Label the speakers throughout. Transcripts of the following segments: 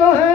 Speaker 1: तो है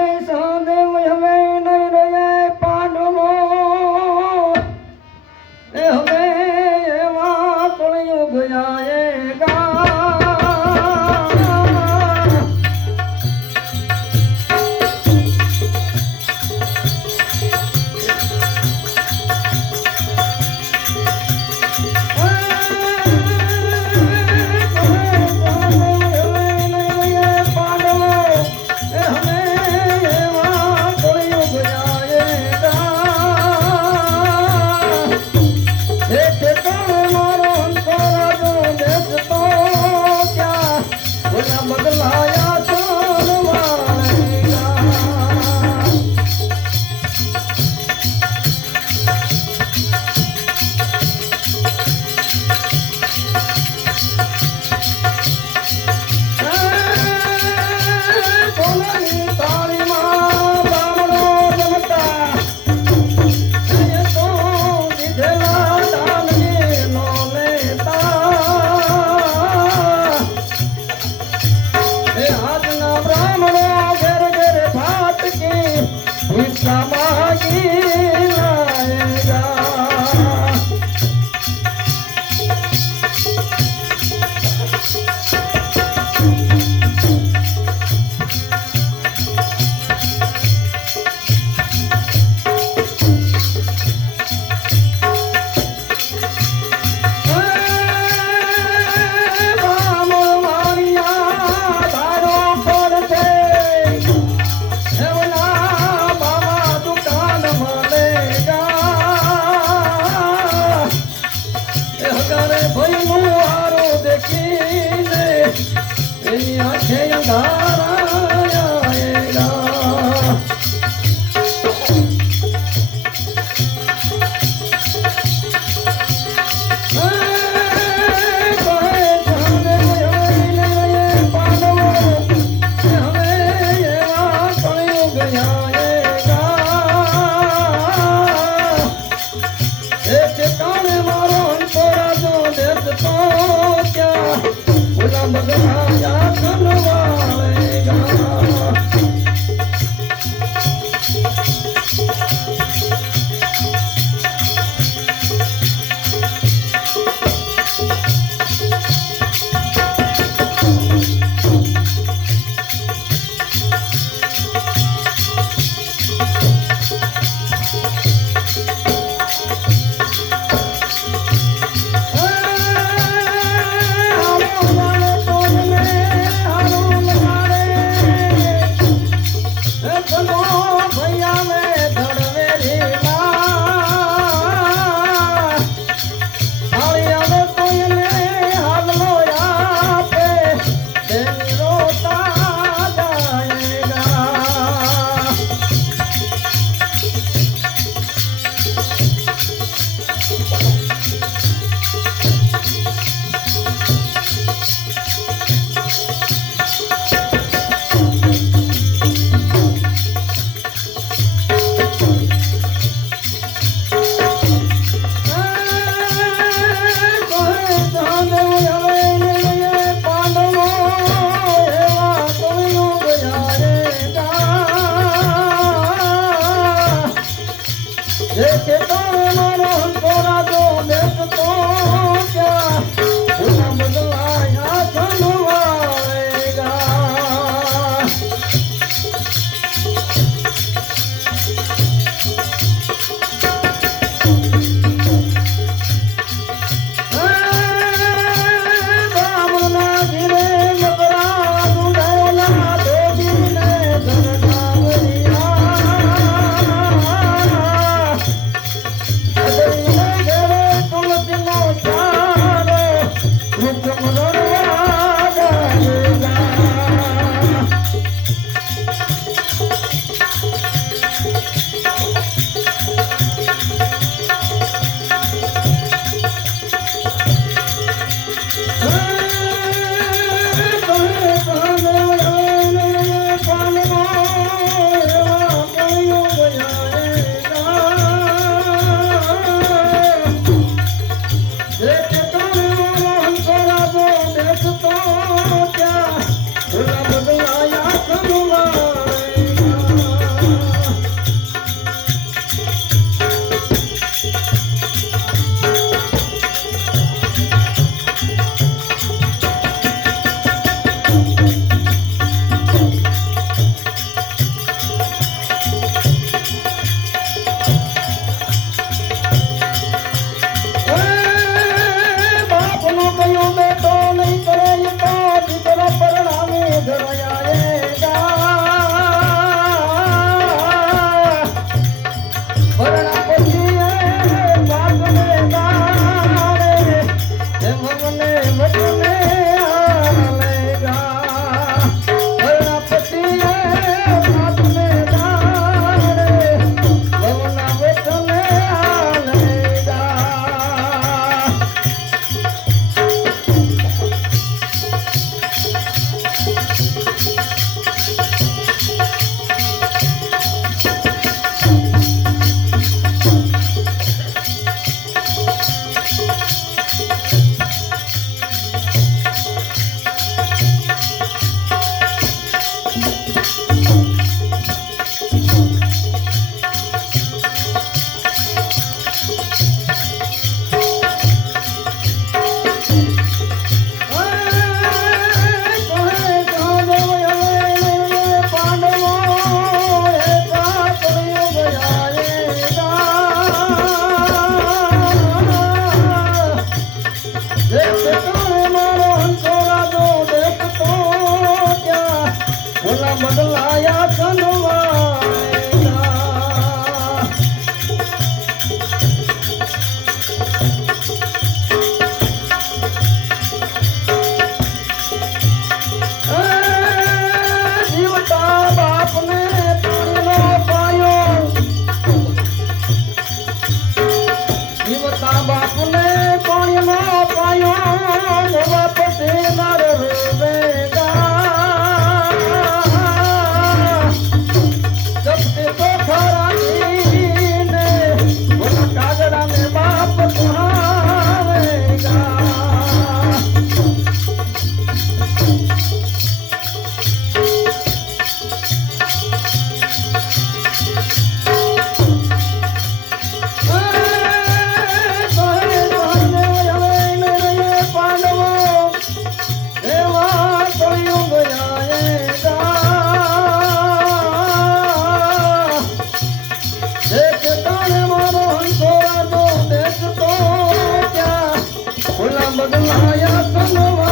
Speaker 1: ভালো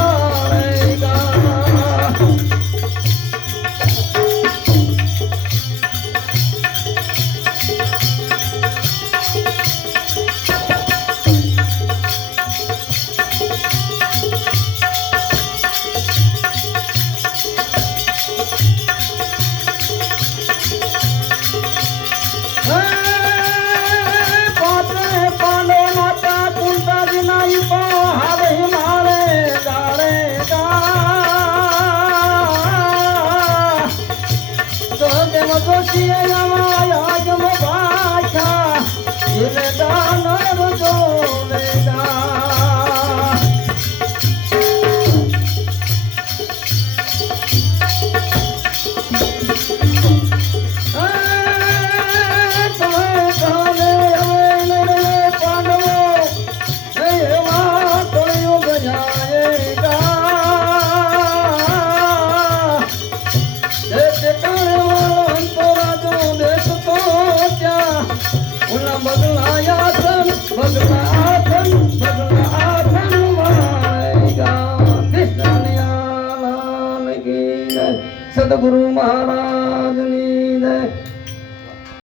Speaker 1: Yeah. குரு மகாராஜ்